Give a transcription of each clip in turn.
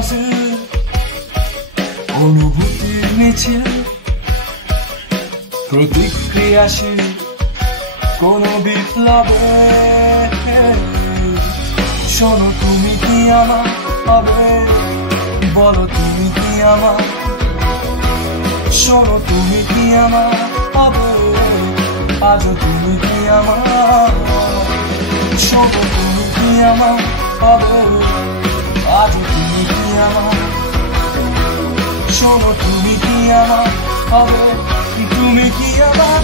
puzzle অনুভূতির মিছিল প্রতিক্রিয়াশীল কোন বিপ্লবে শোনো তুমি কি আমার হবে বলো তুমি কি আমার শোনো তুমি কি আমার হবে আজও তুমি কি আমার শোনো তুমি কি আমার হবে আজও তুমি কি আমার শোনো তুমি কি আমার হবে তুমি কি আমার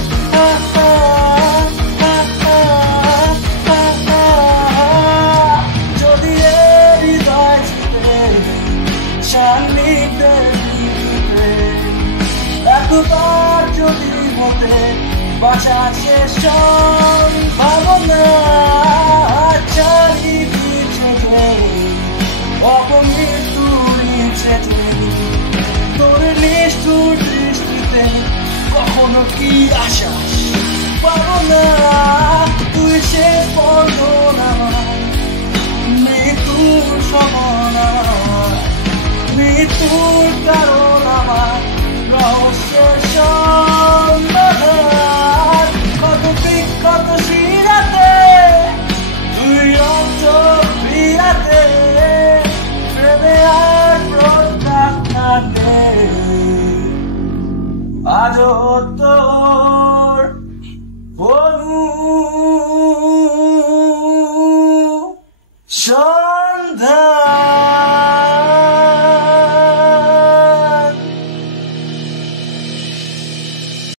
যদি হৃদয় জিতে সান্নিধ্যে একবার যদি হতে বাঁচা শেষ ভাবনা চারিদিকে যে অপমৃত্যুর ইচ্ছে যে তোর নিষ্ঠুর দৃষ্টিতে কখনো কি আশা পাবো না তুই শেষ স্পন্দন আমার মৃত্যুর সমান মৃত্যুর কারণ আমার রহস্যের সন্ধান কত বিক্ষত শিরাতে তুই অন্তরাতে প্রেমে আর প্রত্যাখ্যানে আজও তোর